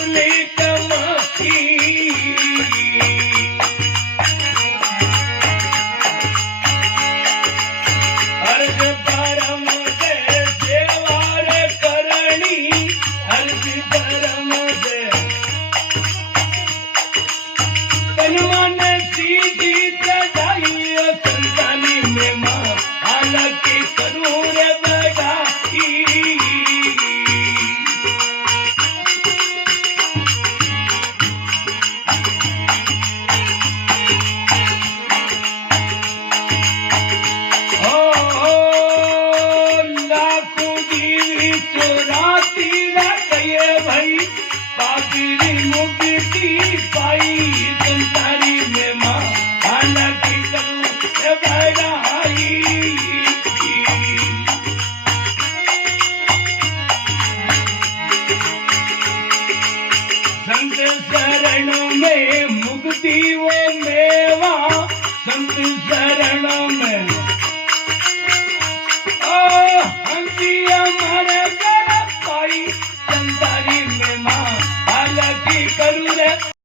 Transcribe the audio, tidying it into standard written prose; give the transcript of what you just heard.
अपने कमाई अर्ज परम दे सेवार करणी अर्ज परम दे तन मन सीधी सजाई संतानी में मां हालांकि करूं रे बड़ाई चोराती ना कहे भाई पापी मुक्ति पाई संसारी में मां हालांकि करूं बड़ाई संत शरण में मुक्ति वो मेवा संत शरण में